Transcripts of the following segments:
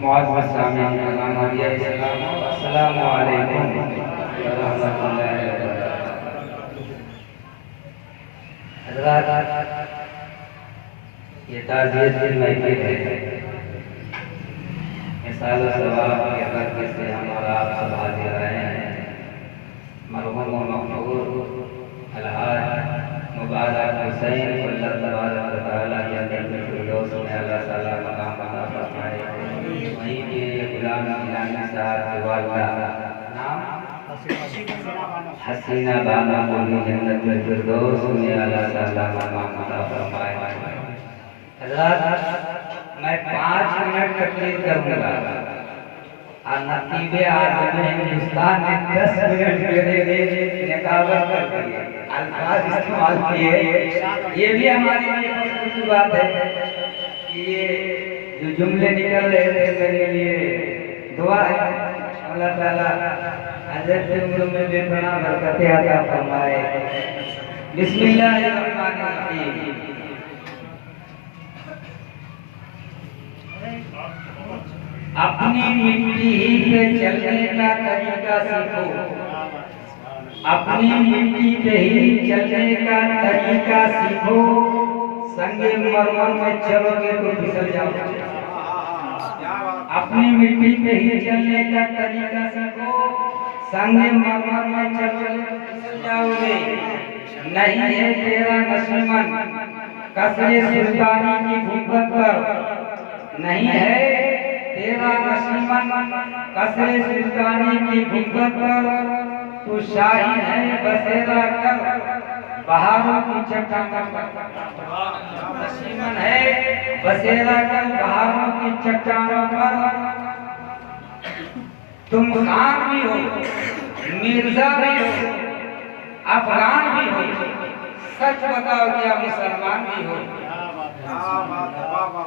मुअज़्ज़ज़ सामीईन अस्सलामु अलैकुम व रहमतुल्लाहि व बरकातुहू। हज़रात, ये ताज़ियत की महफ़िल है। मिसाल व सवाब के बरकत से हम और आप सब हाज़िर आए हैं। मरहूम मक़बूल अलहाज मुबारक हुसैन अल्लाह तबारक व तआला जन्नतुल फिरदौस में अल्लाह ताला मकाम अता फरमाए। वहीं के गुलाम गिलानी साहब के वालिदा नाम हसीना बानो को भी जन्नतुल फिरदौस में अल्लाह ताला मकाम अता फरमाए। हज़रात, मैं 5 मिनट तकरीर करूँगा और नतीबे आज़म हिंदुस्तान ने 10 मिनट मेरे लिए निकावत कर दिए, अल्फाज इस्तेमाल किए। ये भी हमारे लिए खुशी की बात है कि ये जो जुमले निकल रहे थे मेरे लिए दुआ है। अल्लाह ताला हज़रत की उम्र में बेपनाह बरकतें अता फरमाए। बिस्मिल्लाहिर्रहमानिर्रहीम। अपनी मिट्टी पे चलने का तरीका सीखो, अपनी मिट्टी पे ही चलने का तरीका सीखो। संगे मरमर में चलोगे तो फिसल जाओगे। अपनी मिट्टी पे ही चलने का तरीका सीखो, संगे मरमर में चलोगे तो फिसल जाओगे। नहीं है तेरा नशीमन कसरे सुल्तानी की गुंबद पर, नहीं है तेरा नशीमन कसरे सुल्तानी की गुंबद पर। तू शाही है बसेरा कर बहारों की चट्टानों पर। नशीमन है बसेरा कर बहारों की चट्टानों पर। तुम खान भी हो, मिर्जा भी हो, अफगान भी हो, सच बताओ क्या मुसलमान भी हो?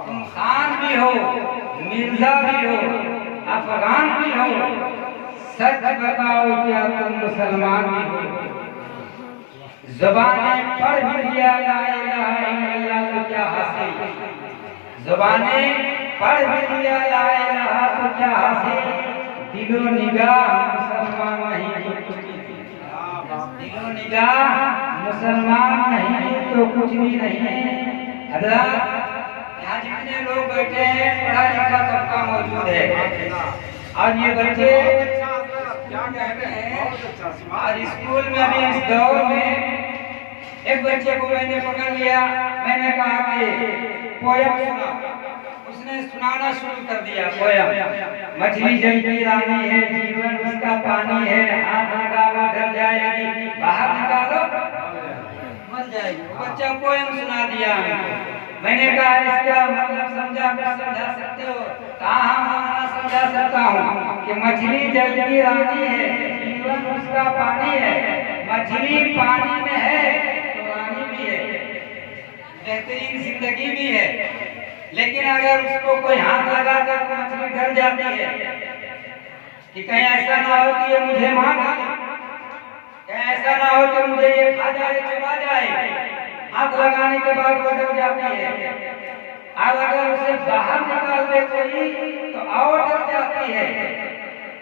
तुम खान भी हो, मिर्जा भी हो, अफगान भी हो, सच बताओ क्या तुम मुसलमान भी हो? ज़ुबानें पढ़ भी लिया ला इलाहा इल्लल्लाह तो क्या हासिल? ज़ुबानें पढ़ भी लिया ला इलाहा तो क्या हासिल? दिलो निगाह मुसलमान नहीं तो कुछ नहीं। दिलो निगाह मुसलमान नहीं तो कुछ भी नहीं। हज़रात, यहाँ जितने लोग बैठे हैं पढ़ा लिखा तबका मौजूद है। और ये बच्चे क्या कहते हैं, और स्कूल में भी इस दौर में एक बच्चे को मैंने पकड़ लिया। मैंने कहा कि पोयम सुना। उसने सुनाना शुरू कर दिया पोयम। मछली जल की रानी है, जीवन उसका पानी है, हाथ लगाओ डर जाएगी, बाहर निकालो मर जाएगी। बच्चा पोयम सुना दिया हमको। मैंने कहा इसका मतलब समझा सकते हो? कहाँ माना समझा सकता हूँ कि मछली जल की रानी है, जीवन उसका पानी है। मछली पानी में है तो रानी भी है, बेहतरीन जिंदगी भी है। लेकिन अगर उसको कोई हाथ लगा कर तो मछली डर जाती है कि कहीं ऐसा ना हो कि ये मुझे मार डाले, कहीं ऐसा ना हो कि मुझे ये खा जाए, चबा जाए। हाथ लगाने के बाद वो डर जाती है। और अगर उसे बाहर निकाल दे कोई तो और डर जाती है,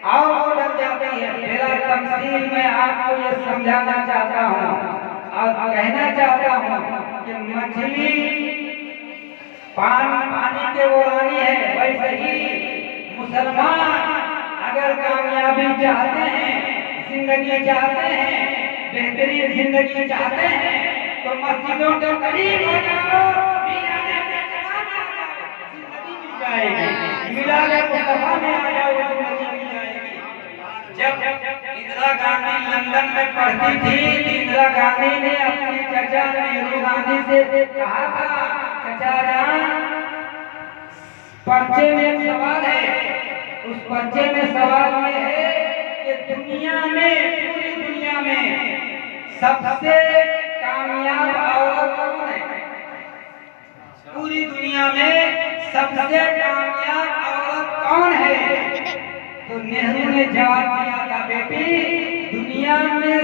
और वो डर जाती है। मेरा तमसील में आपको ये समझाना चाहता हूँ और कहना चाहता हूँ कि मछली पानी के वो रानी है, वैसे ही मुसलमान अगर कामयाबी चाहते हैं, जिंदगी चाहते हैं, बेहतरीन जिंदगी चाहते हैं तो मस्जिदों के करीब हो जाओ, जिंदगी मिल जाएगी। मिलाद मुस्तफा में आ जाओ, जिंदगी मिल जाएगी। जब इंदिरा गांधी लंदन में पढ़ती थी, इंदिरा गांधी ने अपने चाचा नेहरू गांधी से कहा था, चाचा जान पर्चे में एक सवाल है। उस पर्चे में सवाल ये है कि दुनिया में, पूरी दुनिया में सबसे कामयाब औरत कौन है? पूरी दुनिया में सबसे कामयाब औरत कौन है? तो नेहरू ने जवाब दिया था, बेटी दुनिया में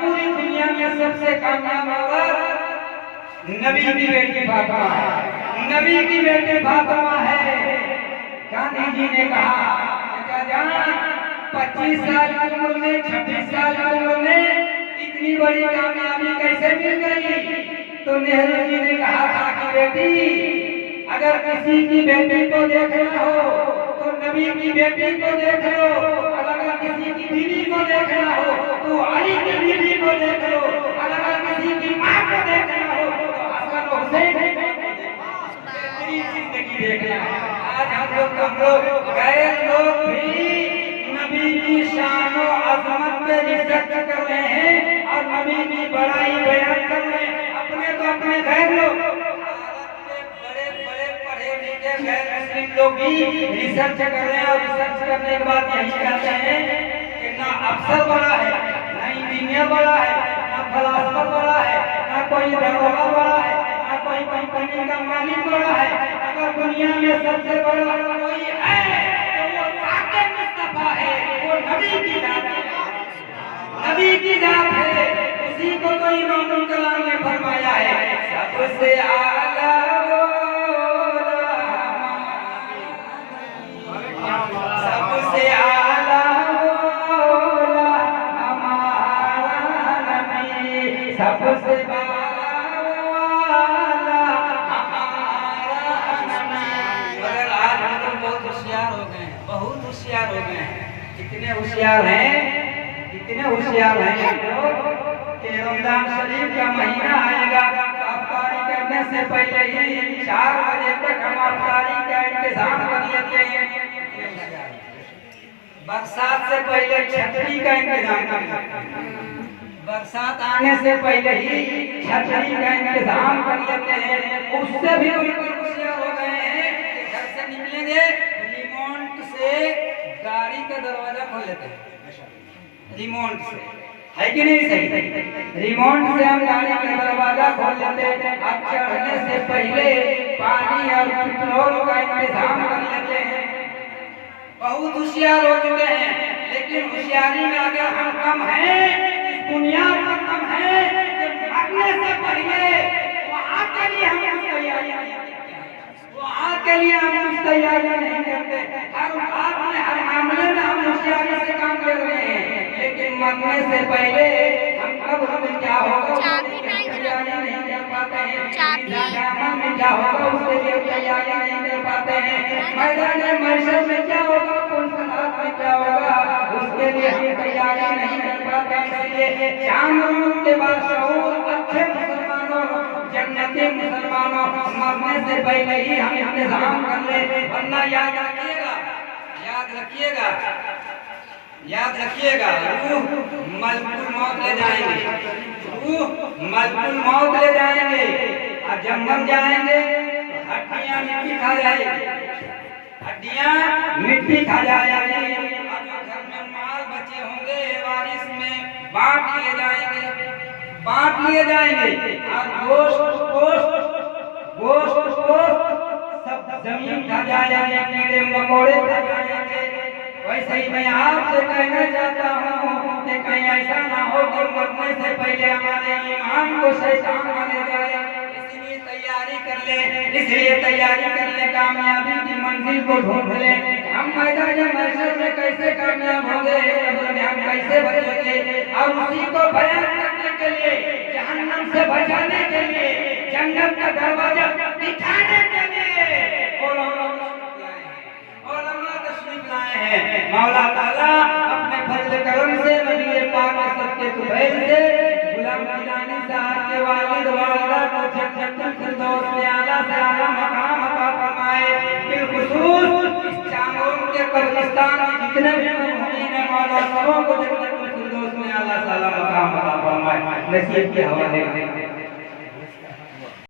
पूरी दुनिया में सबसे कामयाब औरत नबी की बेटी फातिमा है, नबी की बेटी फातिमा है। गांधी जी ने कहा, चाचा जान 25 साल की उम्र में 26 साल की उम्र में इतनी बड़ी कामयाबी कैसे मिल गई? तो नेहरू जी ने कहा था कि बेटी अगर किसी की बेटी को देखना हो तो नबी की बेटी को देख लो, अगर किसी की बीवी को देखना हो तो अली की बीवी को देख लो, अगर किसी की माँ को देखना हो तो हसन हुसैन की जिंदगी देखना है। आज हम लोग गैर लोग भी नबी की शान और अजमत पे रिसर्च कर रहे हैं और नबी की बड़ाई बयान कर रहे हैं। अपने तो अपने गैर लोग गैर मुस्लिम लोग भी रिसर्च कर रहे हैं और रिसर्च करने के बाद यही कहते हैं कि ना अफसर बड़ा है, ना इंजीनियर बड़ा है, ना फिलासफर बड़ा है, ना कोई दरोगा बड़ा है, ना कोई कंपनी का मालिक बड़ा है। अगर दुनिया में सबसे बड़ा कोई है तो वो साके मुस्तफा है, वो नबी की जात है, नबी की जात है। उसी को तो इमाम कलाम ने फरमाया है, सबसे आला सबसे आला मौला हमारा नबी, सबसे आला हमारा नबी। मगर आज हम लोग बहुत होशियार हो गए हैं, बहुत होशियार हो गए हैं। कितने होशियार हैं, कितने होशियार हैं कि रमजान शरीफ का महीना आएगा, अफ्तारी करने से पहले ही 4 बजे तक हम अफ्तारी का इंतजाम कर लेते हैं। बरसात से पहले छतरी का इंतजाम कर लेते हैं, बरसात आने से पहले ही छतरी का इंतजाम कर लेते हैं। उससे भी बिल्कुल होशियार हो गए हैं कि घर से निकलेंगे रिमोट से गाड़ी का दरवाजा खोल लेते हैं, रिमोट से, है कि नहीं सही? रिमोट से हम गाड़ी का दरवाजा खोल लेते हैं। अब चढ़ने से पहले पानी और पेट्रोल का इंतजाम कर लेते हैं। बहुत होशियार हो चुके हैं, लेकिन होशियारी में अगर हम कम हैं, इस बुनियाद पर कम हैं कि मरने से पहले वहाँ के लिए हम तैयारियां नहीं करते, वहाँ के लिए हम तैयारियां नहीं करते। हर बात में, हर मामले में हम होशियारी से काम कर रहे हैं, लेकिन मरने से पहले हम कब हमें क्या होगा तैयारियां नहीं कर पाते हैं, जामन में क्या होगा उसके लिए तैयारियां नहीं कर पाते हैं, मैदान महशर में क्या होगा, कौन सलात में क्या होगा उसके लिए हम तैयारी नहीं कर पाते। इसलिए चांद के बाद शऊर अच्छे मुसलमानों, जन्नती मुसलमानों, मरने से पहले ही हम इंतजाम कर ले, वरना याद रखिएगा, याद रखिएगा, याद रखिएगा, रूह मलकुल मौत ले जाएंगे, रूह मलकुल मौत ले जाएंगे। और जब मर जाएंगे हड्डियां मिट्टी खा जाएगी, हड्डियां मिट्टी खा जाएगी। और जो घर में माल बचे होंगे वारिस में बांट लिए जाएंगे, बांट लिए जाएंगे। और गोश्त सब जमीन खा जाएंगे, कीड़े मकोड़े खा जाएंगे। वैसे ही मैं आपसे कहना चाहता हूँ कि कहीं ऐसा ना हो कि मरने से पहले हमारे ईमान को शैतान न ले जाए। इसलिए तैयारी कर ले, इसलिए तैयारी कर ले, कामयाबी की मंजिल को ढूंढ ले। हम मैदान महशर में कैसे कामयाब होंगे, कब्र में हम कैसे बचेंगे, और उसी को बयान करने के लिए, जहन्नम से बचाने के लिए, जन्नत का दरवाजा दिखाने के लिए मौला ताला अपने फजल करम से नबी पाक सबके सुबैल से गुलाम किलानी साहब के वालिद वालिदा को जन्नतुल फिरदौस में आला से आला मकाम अता फरमाए। बिलखुसूस इस चांगों के कब्रिस्तान में जितने भी मरहूमीन हैं, मौला सबों को जन्नतुल फिरदौस में आला से आला मकाम अता फरमाए। नसीब के हवाले